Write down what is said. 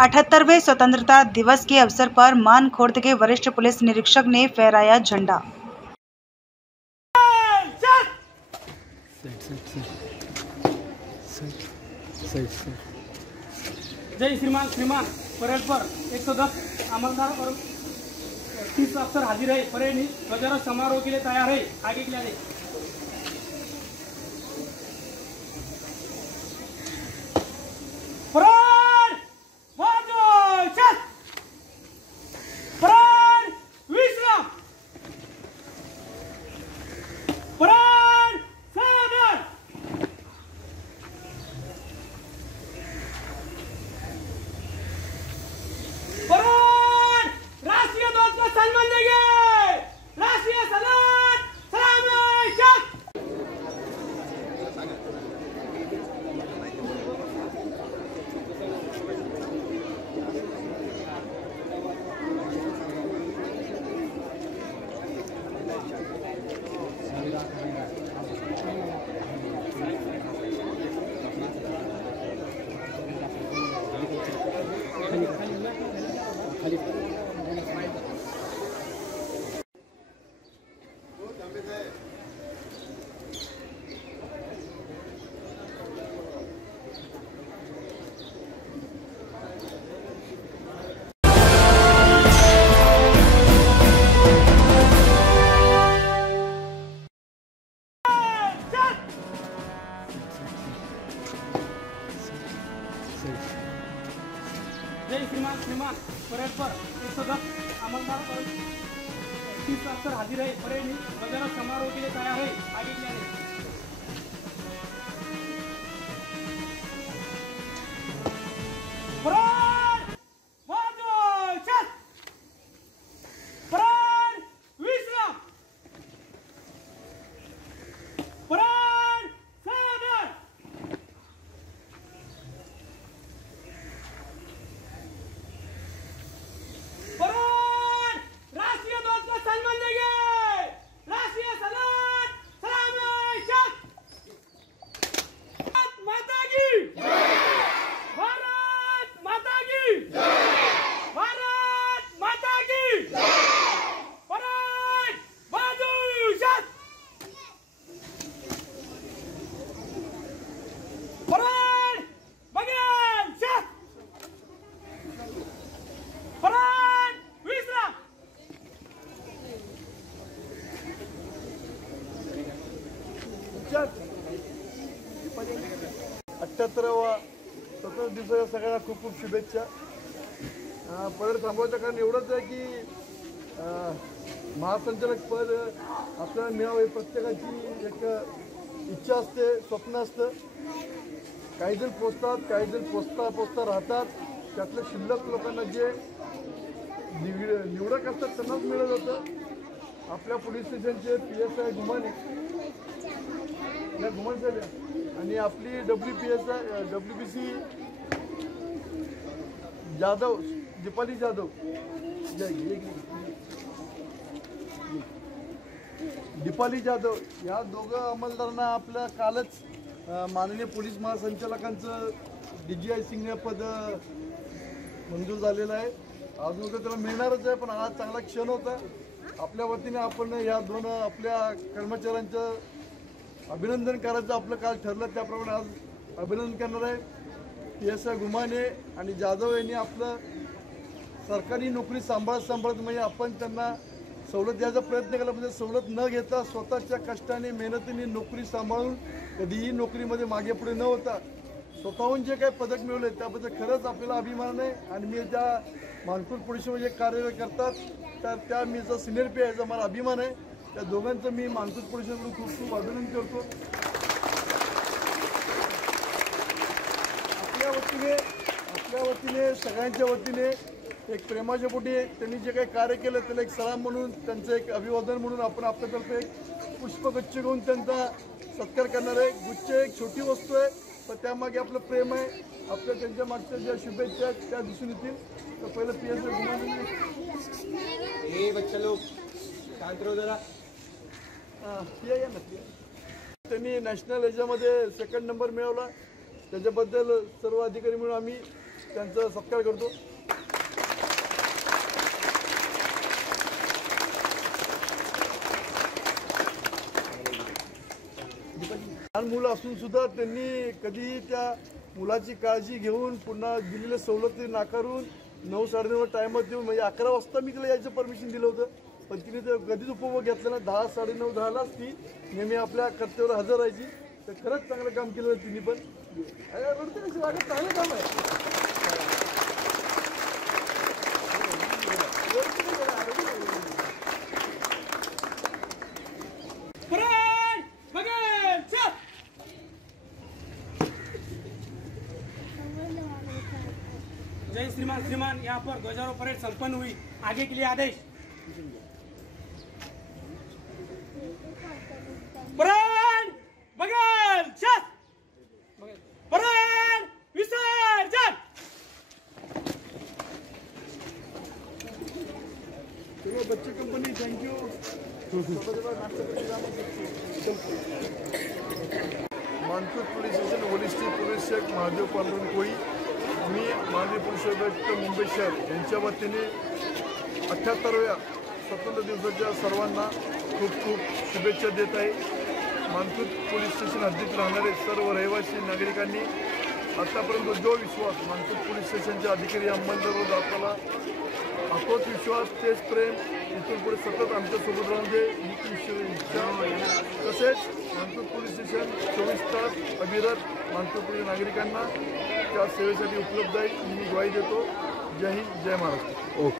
78वें स्वतंत्रता दिवस के अवसर पर मानखुर्द के वरिष्ठ पुलिस निरीक्षक ने फहराया झंडा। जय श्रीमान परेड पर 110 अमलदार और 30 अफसर हाजिर है। परेड ध्वजारोहण समारोह के लिए तैयार है। आगे के लिए परेड मार्च परेड विश्राम परेड सावधान परेड राष्ट्रीय ध्वज का सम्मान देंगे। राष्ट्रीय सलाम सलाम। जय श्रीमान परेड पर 110 अमलदार और 30 अफसर हाजिर है। परेड ध्वजारोहण समारोह के लिए तैयार है। आगे के लिए परेड मार्च परेड विश्राम परेड सावधान परेड राष्ट्रीय ध्वज का सम्मान देंगे। राष्ट्रीय सलाम सलाम। भारत माता की भारत माता की भारत माता की परेड बाजूशात परेड बगल शात परेड विश्राम अठ्ठ्याहत्तरावा स्वतंत्र दिवसाच्या सगळ्यांना खूप खूप शुभेच्छा। परेड थांबवायचं कारण एवढंच आहे की महासंचालक पद आपल्याला मिळावं प्रत्येकाची एक इच्छा असते, स्वप्न असतं। काही जण पोचतात, काही जण पोचता राहतात। त्यातल्या शिल्लक लोकांना जे निवडक असतात त्यांनाच मिळत होतं। आपल्या पोलीस स्टेशनचे PSI गुमाने या गुमान झाल्या आणि आपली WPC जाधव दीपाली जाधव दीपाली जाधव या दोघं अंमलदारांना आपल्या कालच माननीय पोलीस महासंचालकांचं DGI सिंह पद मंजूर झालेलं आहे। अजून उद्या त्याला मिळणारच आहे, पण आज चांगला क्षण होता। आपल्या वतीने आपण या दोन आपल्या कर्मचाऱ्यांचं अभिनंदन करायचं आपलं काल ठरलं, त्याप्रमाणे आज अभिनंदन करणार आहे। PSI गुमाने आणि जाधव यांनी आपलं सरकारी नोकरी सांभाळत म्हणजे आपण त्यांना सवलत द्यायचा प्रयत्न केला, म्हणजे सवलत न घेता स्वतःच्या कष्टाने मेहनतीने नोकरी सांभाळून कधीही नोकरीमध्ये मागे पुढे न होता स्वतःहून जे काही पदक मिळवले त्याबद्दल खरंच आपल्याला अभिमान आहे। आणि मी त्या मानखुर्द पोलिसमध्ये जे कार्य करतात तर त्या मी जो सिनियर PI याचा मला अभिमान आहे। त्या दोघांचं मी मानखुर्द पोलिसांकडून खूप खूप अभिनंदन करतो। आपल्या वतीने सगळ्यांच्या वतीने एक प्रेमाच्या पोटी त्यांनी जे काही कार्य केलं त्याला एक सलाम म्हणून त्यांचं एक अभिवादन म्हणून आपण आपल्यातर्फे एक पुष्पगुच्छ घेऊन त्यांचा सत्कार करणार आहे। गुच्छ एक छोटी वस्तू आहे, पण त्यामागे आपलं प्रेम आहे। आपल्या त्यांच्या मागच्या ज्या शुभेच्छा आहेत त्या दिसून येतील। तर पहिलं PSI गुमाने बच्चा लोग शांत रहो जरा। त्यांनी नॅशनल याच्यामध्ये सेकंड नंबर मिळवला, त्याच्याबद्दल सर्व अधिकारी म्हणून आम्ही त्यांचा सत्कार करतो. लहान मुलं असून सुद्धा त्यांनी कधीही त्या मुलाची काळजी घेऊन पुन्हा दिलेल्या सवलती नाकारून 9-9:30 टायमात देऊन, म्हणजे 11 वाजता मी तिला यायचं परमिशन दिलं होतं, पण तिने तर कधीच उपभोग घेतला नाही. 10-9:30-10लाच ती नेहमी आपल्या कर्तव्यावर हजर राहायची. तर खरंच चांगलं काम केलं तिने पण. रडते कशी वाटत, चांगलं काम आहे. जय श्रीमान. श्रीमान, यहाँ पर ध्वजारोहण परेड संपन्न हुई. आगे के लिए आदेश. परेड बगल चल. परेड विसर्जन. चलो बच्चे company, thank you. Manpur police station वरिष्ठ पोलीस अधीक्षक महादेव पांडुरंग कोळी, मी माननीय पोलीस आयुक्त मुंबई शहर यांच्या वतीने 78व्या स्वातंत्र्य दिवसाच्या सर्वांना खूप खूप शुभेच्छा देत आहे. मानपूर पोलीस स्टेशन हद्दीत राहणारे सर्व रहिवासी नागरिकांनी आतापर्यंत जो विश्वास मानपूर पोलीस स्टेशनच्या अधिकारी अंमलदारांवर दाखवला, अतोच विश्वास, तेच प्रेम इथून पुढे सतत आमच्यासोबत राहून दे ही इच्छा. तसेच मानपूर पोलीस स्टेशन 24 तास अविरत मानपूर पोलीस नागरिकांना त्या सेवेसाठी उपलब्ध आहे, मी ग्वाही देतो. जय हिंद, जय महाराष्ट्र.